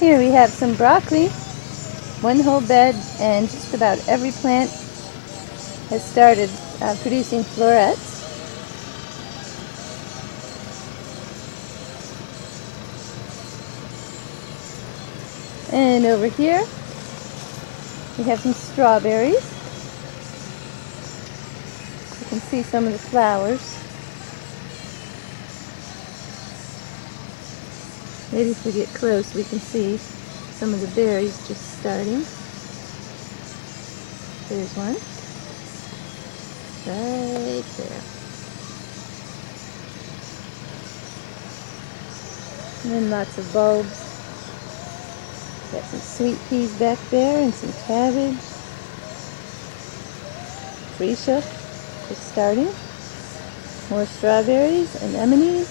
Here we have some broccoli, one whole bed, and just about every plant has started producing florets. And over here we have some strawberries. You can see some of the flowers. Maybe if we get close we can see some of the berries just starting. There's one. Right there. And then lots of bulbs. Got some sweet peas back there and some cabbage. Freesia just starting. More strawberries, anemones.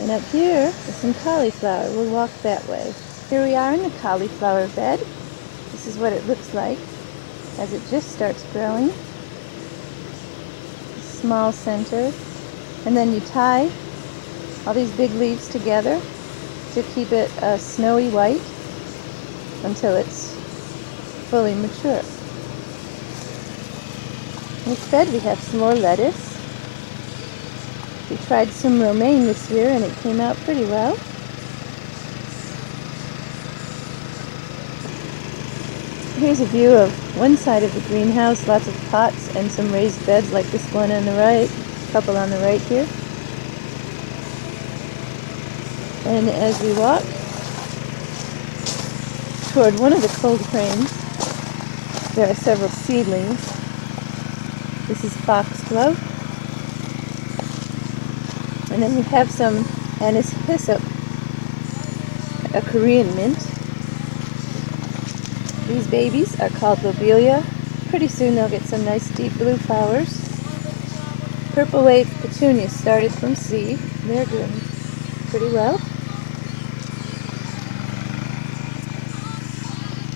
And up here is some cauliflower. We'll walk that way. Here we are in the cauliflower bed. This is what it looks like as it just starts growing. Small center. And then you tie all these big leaves together to keep it snowy white until it's fully mature. Instead we have some more lettuce. We tried some romaine this year and it came out pretty well. Here's a view of one side of the greenhouse, lots of pots and some raised beds like this one on the right, a couple on the right here. And as we walk toward one of the cold frames, there are several seedlings. This is foxglove. And then we have some anise hyssop, a Korean mint. These babies are called lobelia. Pretty soon they'll get some nice deep blue flowers. Purple wave petunias started from seed. They're doing pretty well.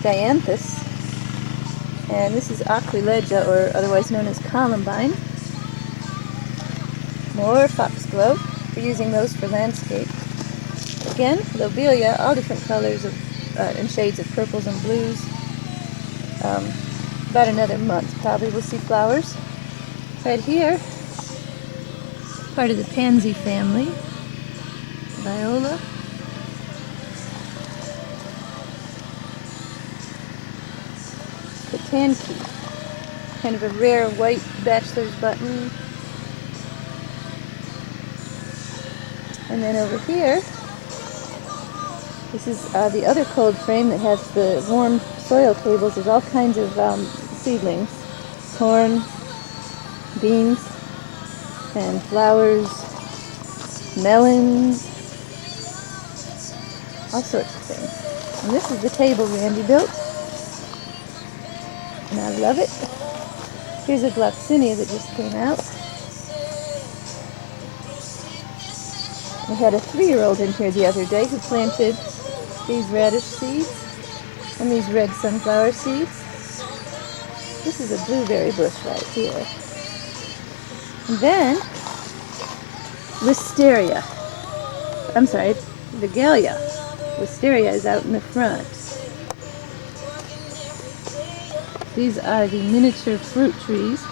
Dianthus. And this is aquilegia, or otherwise known as columbine. More foxglove. We're using those for landscape. Again, lobelia, all different colors of and shades of purples and blues. About another month probably we'll see flowers. Right here, part of the pansy family, viola. Katanki, kind of a rare white bachelor's button. And then over here, this is the other cold frame that has the warm soil tables. There's all kinds of seedlings, corn, beans, and flowers, melons, all sorts of things. And this is the table Randy built, and I love it. Here's a gloxinia that just came out. We had a 3-year-old in here the other day who planted these radish seeds and these red sunflower seeds. This is a blueberry bush right here. And then wisteria. I'm sorry, regalia. Wisteria is out in the front. These are the miniature fruit trees.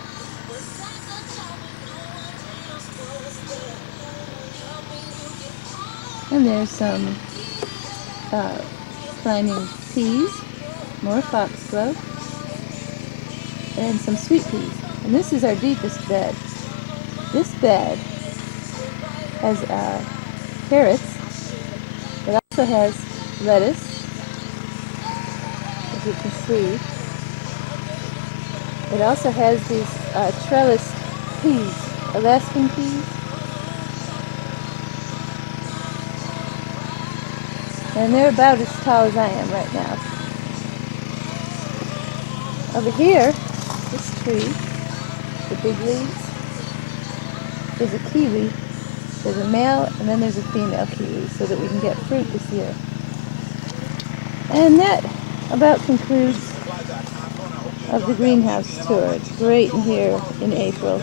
And there's some climbing peas, more foxglove, and some sweet peas. And this is our deepest bed. This bed has carrots. It also has lettuce, as you can see. It also has these trellised peas, Alaskan peas. And they're about as tall as I am right now. Over here, this tree, the big leaves, there's a kiwi. There's a male and then there's a female kiwi so that we can get fruit this year. And that about concludes of the greenhouse tour. It's great in here in April.